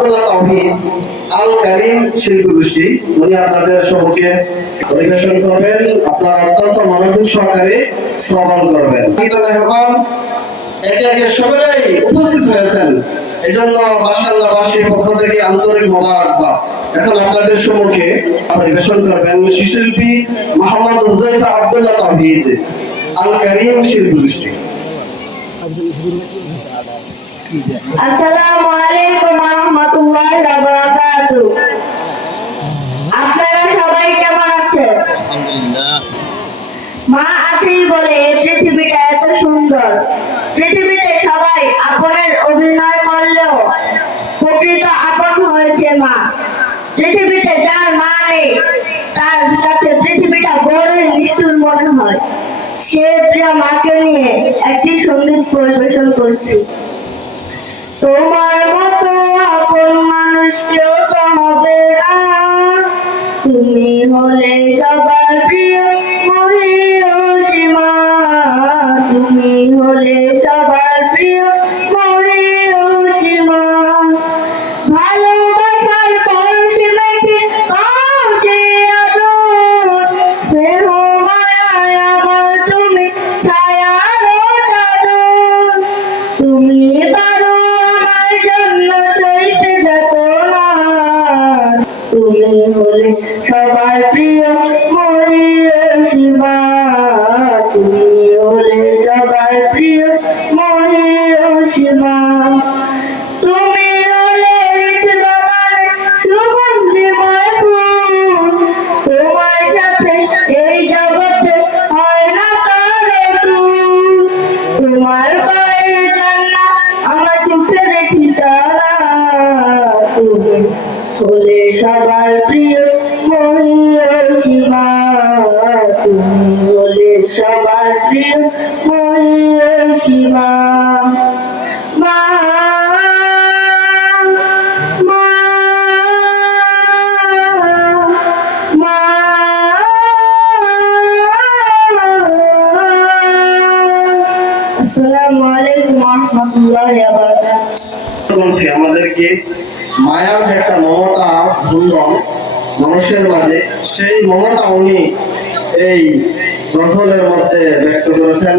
আব্দুল্লাহ তাওহীদ আল কারীম শিল্পী গোষ্ঠী উনি আপনাদের সম্মুখে পরিবেশন করবেন। আপনারা অত্যন্ত মনোযোগ সহকারে শ্রবণ করবেন। মেহমান একে একে সকলেই উপস্থিত হয়েছেন, এজন্য মাশাআল্লাহবাসীর পক্ষ থেকে আন্তরিক মোবারকবাদ। এখন আপনাদের সম্মুখে পরিবেশন করবেন শিল্পী মোহাম্মদ হুযায়ফা আব্দুল্লাহ তাওহীদ আল কারীম শিল্পী গোষ্ঠী। আসসালামু আলাইকুম ওয়া রাহমাতুল্লাহি ওয়া বারাকাতুহু। আপনারা সবাই কেমন আছেন? আলহামদুলিল্লাহ। মা আছেই বলে পৃথিবীটা এত সুন্দর। পৃথিবীতে সবাই আপনের অভিনয় করলেও প্রকৃত আপন হয়েছে মা। পৃথিবীতে যার মা নেই তার কাছে পৃথিবীটা বড়ই নিষ্ঠুর মনে হয়। সে প্রিয় মাকে নিয়ে একটি সঙ্গীত পরিবেশন করছি। তোমার মতো আপন মানুষ কেউ তো হবে না, তুমি হলে সবার প্রিয় মহিয়সীমা, তুমি হলে সবার প্রিয় মহিয়সীমা। ভালোবাসার পরশে মেখে কাও যে আদর, স্নেহ মায়ায় আমার তুমি ছায়ার চাদর। তুমি পারো আমার জন্য সইতে যত না, তুমি হলে সবার প্রিয় মহিয়সীমা, তুমি হলে সবার প্রিয় মহিয়সীমা। তুমি হলে ঋতুবাগানে সুগন্ধিময় ফুল, তোমার সাথে এই জগতে হয় না কারো তুল। তোমার পায়ে জান্নাত আমরা সুখে দেখি তারা, তুমি হলে সবার প্রিয় মহিয়সীমা, তুমি হলে সবার প্রিয় মহিয়সীমা। মা মা মা আসসালামু আলাইকুম ওয়া রাহমাতুল্লাহি ওয়া বারাকাতুহু। আমাদেরকে মায়ার যে একটা মমতা বন্ধন মানুষের মাঝে, সেই মমতা উনি এই গজলের মধ্যে ব্যক্ত করেছেন।